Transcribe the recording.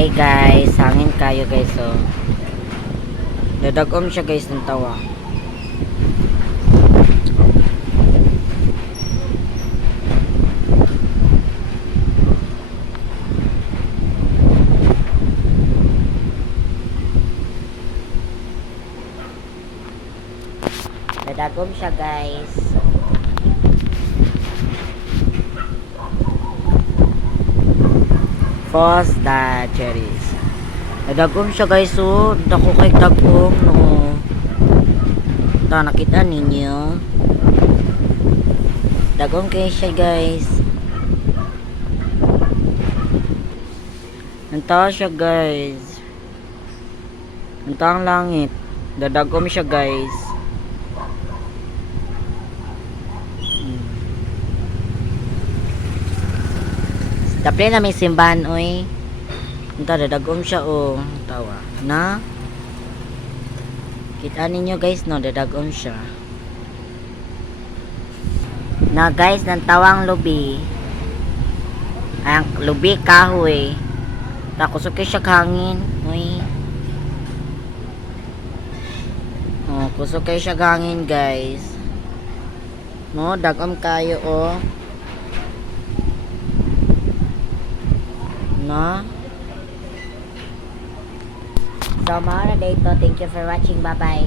Hi guys, hangin kayo guys oh. Dadagom siya guys ng tawa. Dadagom siya guys. False the cherries. Dadagom siya guys oh. Dako kay dagom no. Ta nakita ninyo. Dagom kayo siya guys. Nanta siya guys. Nanta ang langit. Dadagom siya guys. Dapat na may simbahan oy. Nanta dadagom siya oh. Tawa. Na? Kita ninyo guys no, dadagom siya. Na guys, ng tawang lubi. Ang lubi kahoy. Takusok siya hangin. Uy. Oh, kusok siya hangin guys. No, dagom kayo oh. No. So, mga na dito. Thank you for watching. Bye-bye.